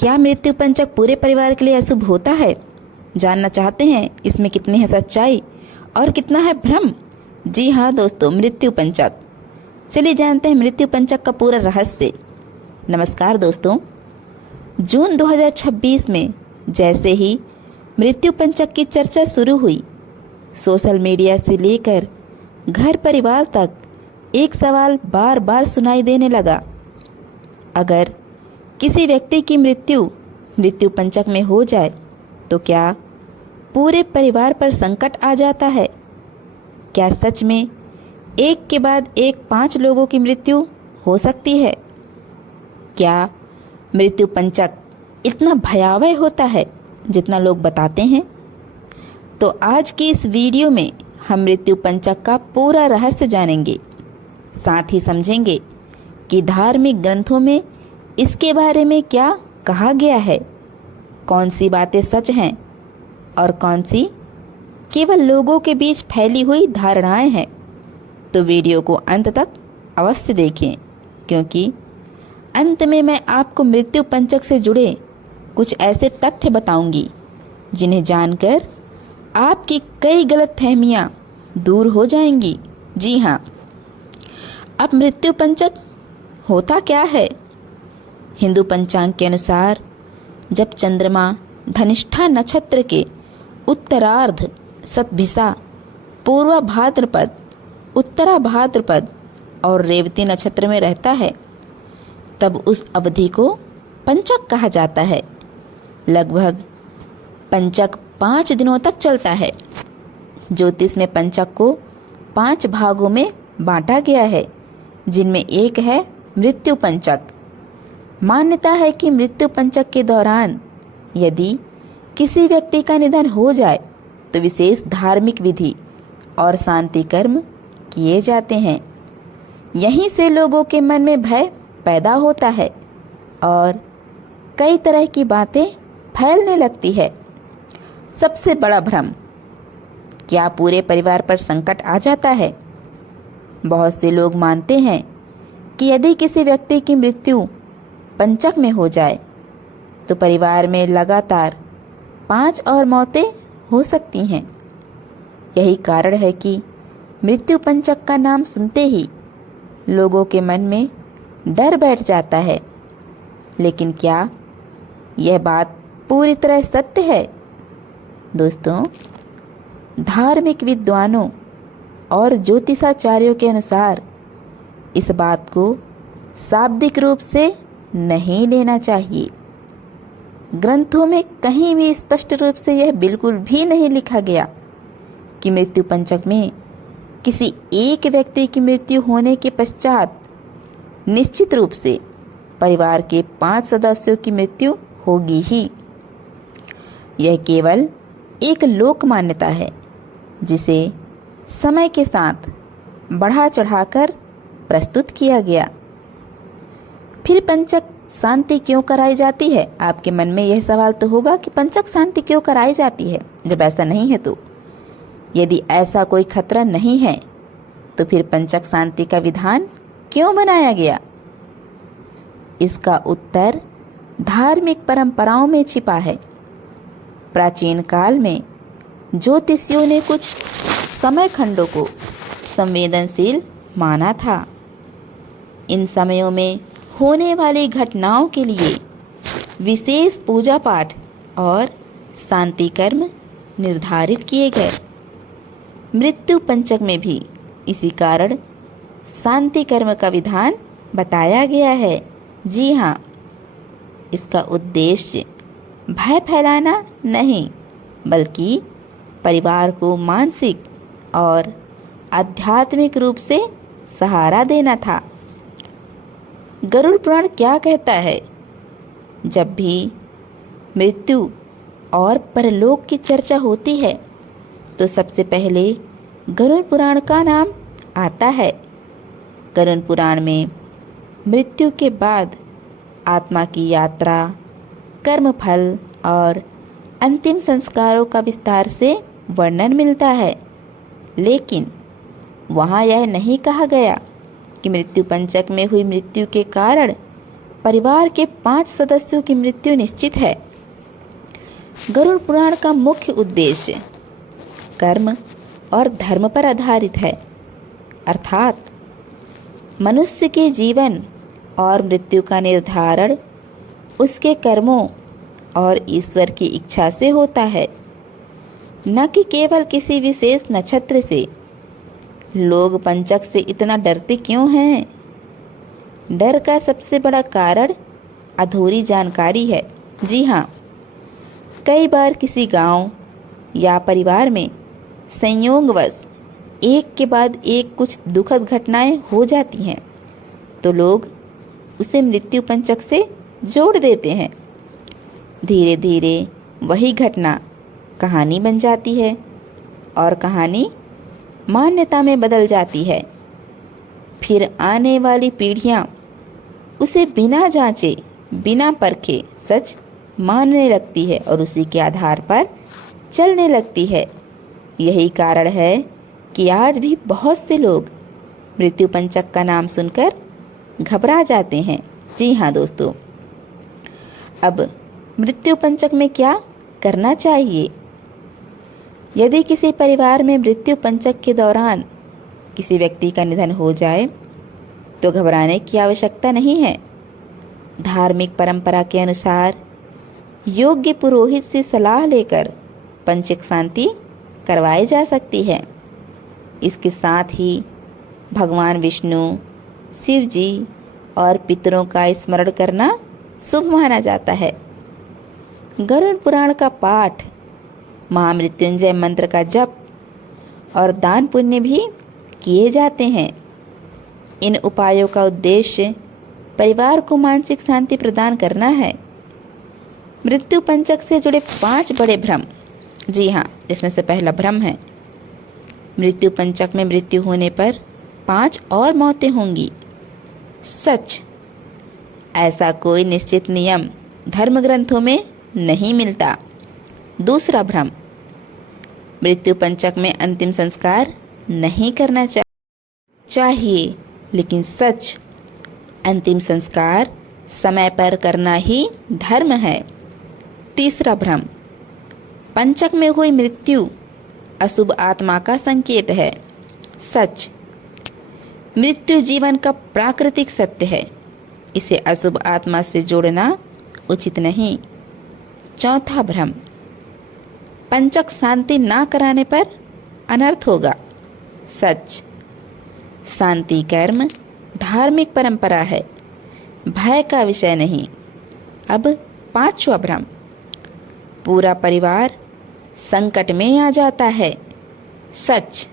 क्या मृत्यु पंचक पूरे परिवार के लिए अशुभ होता है? जानना चाहते हैं इसमें कितनी है सच्चाई और कितना है भ्रम? जी हाँ दोस्तों, मृत्यु पंचक। चलिए जानते हैं मृत्यु पंचक का पूरा रहस्य। नमस्कार दोस्तों, जून 2026 में जैसे ही मृत्यु पंचक की चर्चा शुरू हुई, सोशल मीडिया से लेकर घर परिवार तक एक सवाल बार बार सुनाई देने लगा। अगर किसी व्यक्ति की मृत्यु पंचक में हो जाए तो क्या पूरे परिवार पर संकट आ जाता है? क्या सच में एक के बाद एक 5 लोगों की मृत्यु हो सकती है? क्या मृत्यु पंचक इतना भयावह होता है जितना लोग बताते हैं? तो आज की इस वीडियो में हम मृत्यु पंचक का पूरा रहस्य जानेंगे। साथ ही समझेंगे कि धार्मिक ग्रंथों में इसके बारे में क्या कहा गया है, कौन सी बातें सच हैं और कौन सी केवल लोगों के बीच फैली हुई धारणाएं हैं। तो वीडियो को अंत तक अवश्य देखें, क्योंकि अंत में मैं आपको मृत्यु पंचक से जुड़े कुछ ऐसे तथ्य बताऊंगी जिन्हें जानकर आपकी कई गलतफहमियां दूर हो जाएंगी। जी हाँ, अब मृत्यु पंचक होता क्या है? हिंदू पंचांग के अनुसार जब चंद्रमा धनिष्ठा नक्षत्र के उत्तरार्ध शतभिषा, पूर्वा भाद्रपद, उत्तरा भाद्रपद और रेवती नक्षत्र में रहता है, तब उस अवधि को पंचक कहा जाता है। लगभग पंचक 5 दिनों तक चलता है। ज्योतिष में पंचक को 5 भागों में बांटा गया है, जिनमें एक है मृत्यु पंचक। मान्यता है कि मृत्यु पंचक के दौरान यदि किसी व्यक्ति का निधन हो जाए तो विशेष धार्मिक विधि और शांति कर्म किए जाते हैं। यहीं से लोगों के मन में भय पैदा होता है और कई तरह की बातें फैलने लगती है। सबसे बड़ा भ्रम, क्या पूरे परिवार पर संकट आ जाता है? बहुत से लोग मानते हैं कि यदि किसी व्यक्ति की मृत्यु पंचक में हो जाए तो परिवार में लगातार 5 और मौतें हो सकती हैं। यही कारण है कि मृत्यु पंचक का नाम सुनते ही लोगों के मन में डर बैठ जाता है। लेकिन क्या यह बात पूरी तरह सत्य है? दोस्तों, धार्मिक विद्वानों और ज्योतिषाचार्यों के अनुसार इस बात को शाब्दिक रूप से नहीं लेना चाहिए। ग्रंथों में कहीं भी स्पष्ट रूप से यह बिल्कुल भी नहीं लिखा गया कि मृत्यु पंचक में किसी एक व्यक्ति की मृत्यु होने के पश्चात निश्चित रूप से परिवार के 5 सदस्यों की मृत्यु होगी ही। यह केवल एक लोक मान्यता है, जिसे समय के साथ बढ़ा चढ़ाकर प्रस्तुत किया गया। फिर पंचक शांति क्यों कराई जाती है? आपके मन में यह सवाल तो होगा कि पंचक शांति क्यों कराई जाती है जब ऐसा नहीं है तो? यदि ऐसा कोई खतरा नहीं है तो फिर पंचक शांति का विधान क्यों बनाया गया? इसका उत्तर धार्मिक परंपराओं में छिपा है। प्राचीन काल में ज्योतिषियों ने कुछ समय खंडों को संवेदनशील माना था। इन समयों में होने वाली घटनाओं के लिए विशेष पूजा पाठ और शांति कर्म निर्धारित किए गए। मृत्यु पंचक में भी इसी कारण शांति कर्म का विधान बताया गया है। जी हाँ, इसका उद्देश्य भय फैलाना नहीं, बल्कि परिवार को मानसिक और आध्यात्मिक रूप से सहारा देना था। गरुड़ पुराण क्या कहता है? जब भी मृत्यु और परलोक की चर्चा होती है तो सबसे पहले गरुड़ पुराण का नाम आता है। गरुड़ पुराण में मृत्यु के बाद आत्मा की यात्रा, कर्मफल और अंतिम संस्कारों का विस्तार से वर्णन मिलता है। लेकिन वहाँ यह नहीं कहा गया कि मृत्यु पंचक में हुई मृत्यु के कारण परिवार के 5 सदस्यों की मृत्यु निश्चित है। गरुड़ पुराण का मुख्य उद्देश्य कर्म और धर्म पर आधारित है, अर्थात मनुष्य के जीवन और मृत्यु का निर्धारण उसके कर्मों और ईश्वर की इच्छा से होता है, न कि केवल किसी विशेष नक्षत्र से। लोग पंचक से इतना डरते क्यों हैं? डर का सबसे बड़ा कारण अधूरी जानकारी है। जी हाँ, कई बार किसी गांव या परिवार में संयोगवश एक के बाद एक कुछ दुखद घटनाएं हो जाती हैं, तो लोग उसे मृत्यु पंचक से जोड़ देते हैं। धीरे धीरे वही घटना कहानी बन जाती है और कहानी मान्यता में बदल जाती है। फिर आने वाली पीढ़ियां उसे बिना जांचे, बिना परखे सच मानने लगती है और उसी के आधार पर चलने लगती है। यही कारण है कि आज भी बहुत से लोग मृत्यु पंचक का नाम सुनकर घबरा जाते हैं। जी हाँ दोस्तों, अब मृत्यु पंचक में क्या करना चाहिए? यदि किसी परिवार में मृत्यु पंचक के दौरान किसी व्यक्ति का निधन हो जाए तो घबराने की आवश्यकता नहीं है। धार्मिक परंपरा के अनुसार योग्य पुरोहित से सलाह लेकर पंचक शांति करवाई जा सकती है। इसके साथ ही भगवान विष्णु, शिव जी और पितरों का स्मरण करना शुभ माना जाता है। गरुड़ पुराण का पाठ, महामृत्युंजय मंत्र का जप और दान पुण्य भी किए जाते हैं। इन उपायों का उद्देश्य परिवार को मानसिक शांति प्रदान करना है। मृत्यु पंचक से जुड़े 5 बड़े भ्रम। जी हाँ, इसमें से पहला भ्रम है मृत्यु पंचक में मृत्यु होने पर 5 और मौतें होंगी। सच, ऐसा कोई निश्चित नियम धर्म ग्रंथों में नहीं मिलता। दूसरा भ्रम, मृत्यु पंचक में अंतिम संस्कार नहीं करना चाहिए, लेकिन सच, अंतिम संस्कार समय पर करना ही धर्म है। तीसरा भ्रम, पंचक में हुई मृत्यु अशुभ आत्मा का संकेत है। सच, मृत्यु जीवन का प्राकृतिक सत्य है, इसे अशुभ आत्मा से जोड़ना उचित नहीं। चौथा भ्रम, पंचक शांति ना कराने पर अनर्थ होगा। सच, शांति कर्म धार्मिक परंपरा है, भय का विषय नहीं। अब 5वां भ्रम, पूरा परिवार संकट में आ जाता है। सच,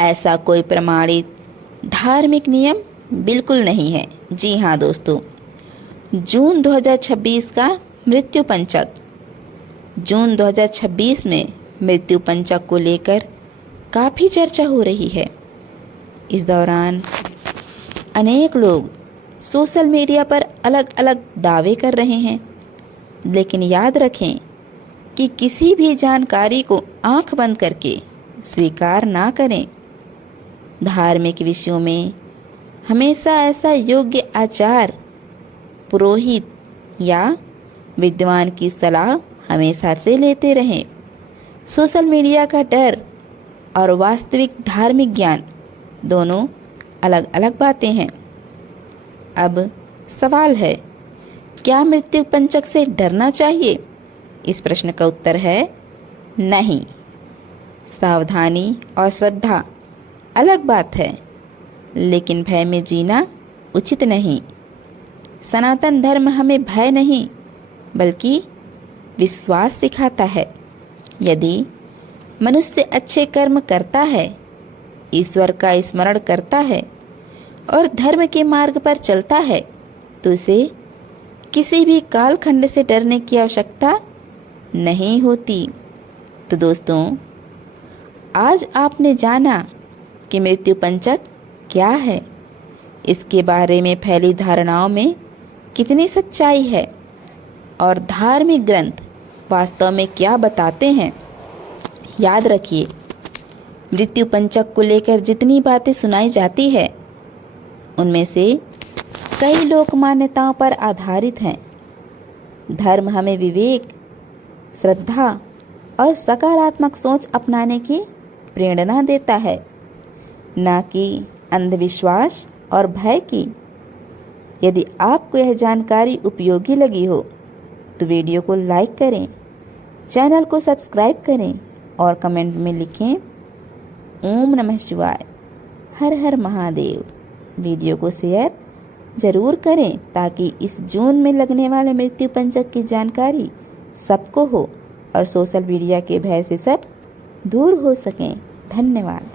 ऐसा कोई प्रमाणित धार्मिक नियम बिल्कुल नहीं है। जी हाँ दोस्तों, जून 2026 का मृत्यु पंचक। जून 2026 में मृत्यु पंचक को लेकर काफ़ी चर्चा हो रही है। इस दौरान अनेक लोग सोशल मीडिया पर अलग अलग दावे कर रहे हैं, लेकिन याद रखें कि किसी भी जानकारी को आंख बंद करके स्वीकार ना करें। धार्मिक विषयों में हमेशा ऐसा योग्य आचार, पुरोहित या विद्वान की सलाह हमेशा से लेते रहें। सोशल मीडिया का डर और वास्तविक धार्मिक ज्ञान दोनों अलग अलग बातें हैं। अब सवाल है, क्या मृत्यु पंचक से डरना चाहिए? इस प्रश्न का उत्तर है नहीं। सावधानी और श्रद्धा अलग बात है, लेकिन भय में जीना उचित नहीं। सनातन धर्म हमें भय नहीं बल्कि विश्वास सिखाता है। यदि मनुष्य अच्छे कर्म करता है, ईश्वर का स्मरण करता है और धर्म के मार्ग पर चलता है, तो उसे किसी भी कालखंड से डरने की आवश्यकता नहीं होती। तो दोस्तों, आज आपने जाना कि मृत्यु पंचक क्या है, इसके बारे में फैली धारणाओं में कितनी सच्चाई है और धार्मिक ग्रंथ वास्तव में क्या बताते हैं। याद रखिए, मृत्यु पंचक को लेकर जितनी बातें सुनाई जाती है, उनमें से कई लोक मान्यताओं पर आधारित हैं। धर्म हमें विवेक, श्रद्धा और सकारात्मक सोच अपनाने की प्रेरणा देता है, न कि अंधविश्वास और भय की। यदि आपको यह जानकारी उपयोगी लगी हो तो वीडियो को लाइक करें, चैनल को सब्सक्राइब करें और कमेंट में लिखें ओम नमः शिवाय, हर हर महादेव। वीडियो को शेयर जरूर करें ताकि इस जून में लगने वाले मृत्यु पंचक की जानकारी सबको हो और सोशल मीडिया के भय से सब दूर हो सकें। धन्यवाद।